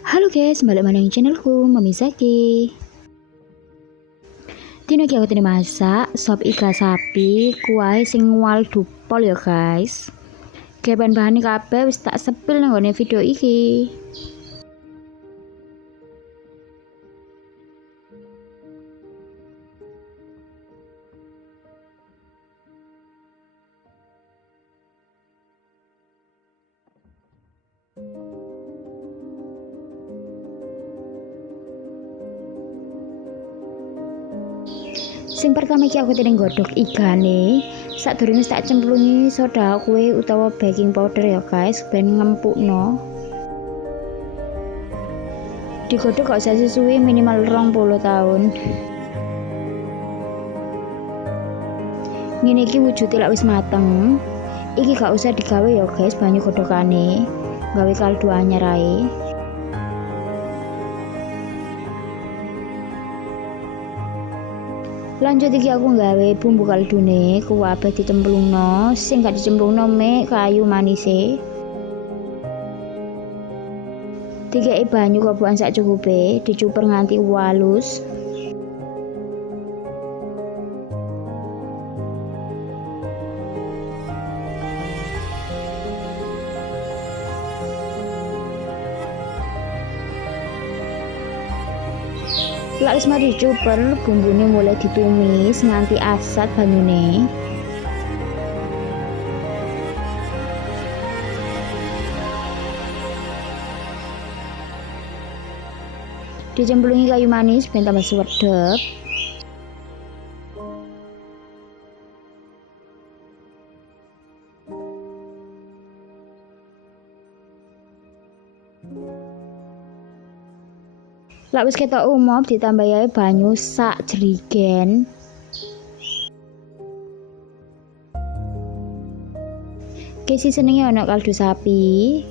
Halo guys, balik mana yang channelku, Mami Zaki. Dino iki aku tadi masak sop iga sapi, kuah sing wal dupol ya guys. Kayak bahan-bahan ini kabeh wis tak sepil nang ngone video iki. Sing pertama iki aku tadi nggodhog igane. Sadurunge tak cemplungi soda kue utawa baking powder ya guys, ben ngempukno. Digodhog gak usah suwi minimal 20 tahun. Ngene iki wujude lak wis mateng. Iki gak usah digawe ya guys banyu godhogane. Gawe kaldu anyar ae. Lanjut iki aku nggawe bumbu kaldune kuwabe dicemplungno, sing gak dicemplungno mek kayu manise. Dikei banyu kobokan sak cukupe, dicuper nganti walus. Lak wis mari dicuper, bumbune mulai ditumis nganti asat banyune. Dicemplungi kayu manis ben tambah suwedep. Lak wis ketok umop ditambahi banyu sak jerigen. Kisi senenge ana kaldu sapi,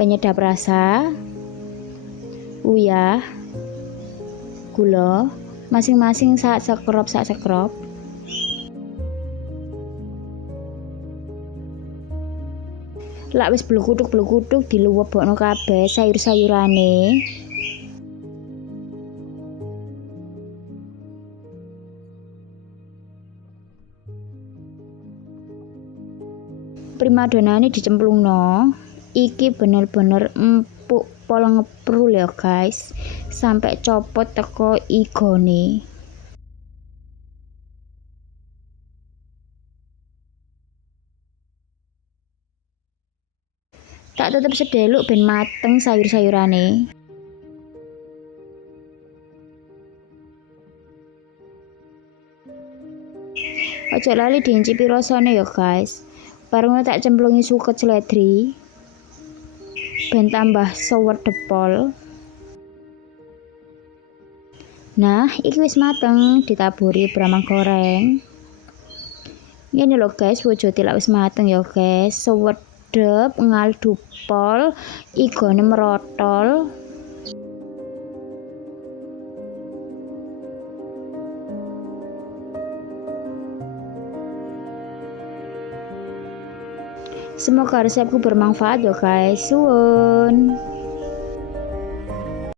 penyedap rasa, uyah, gula, masing-masing sak sekrop. Lak wis blekutuk diluwebokno kabeh sayur-sayurane. Primadonane dicemplungno. Iki bener-bener empuk pol ngeprul ya guys, sampai copot teko igone. Tak tetep sedeluk ben mateng sayur-sayurane. Ojo lali diincipi rasane ya guys. Bareng tak cemplungi suket seledri ben tambah suwedepol. Nah, iki wis mateng, ditaburi bramang goreng. Ngene lho guys, wujude lak wis mateng ya guys, suwedep ngaldu pol, igone merotol. Semoga resepku bermanfaat ya guys. Suwun.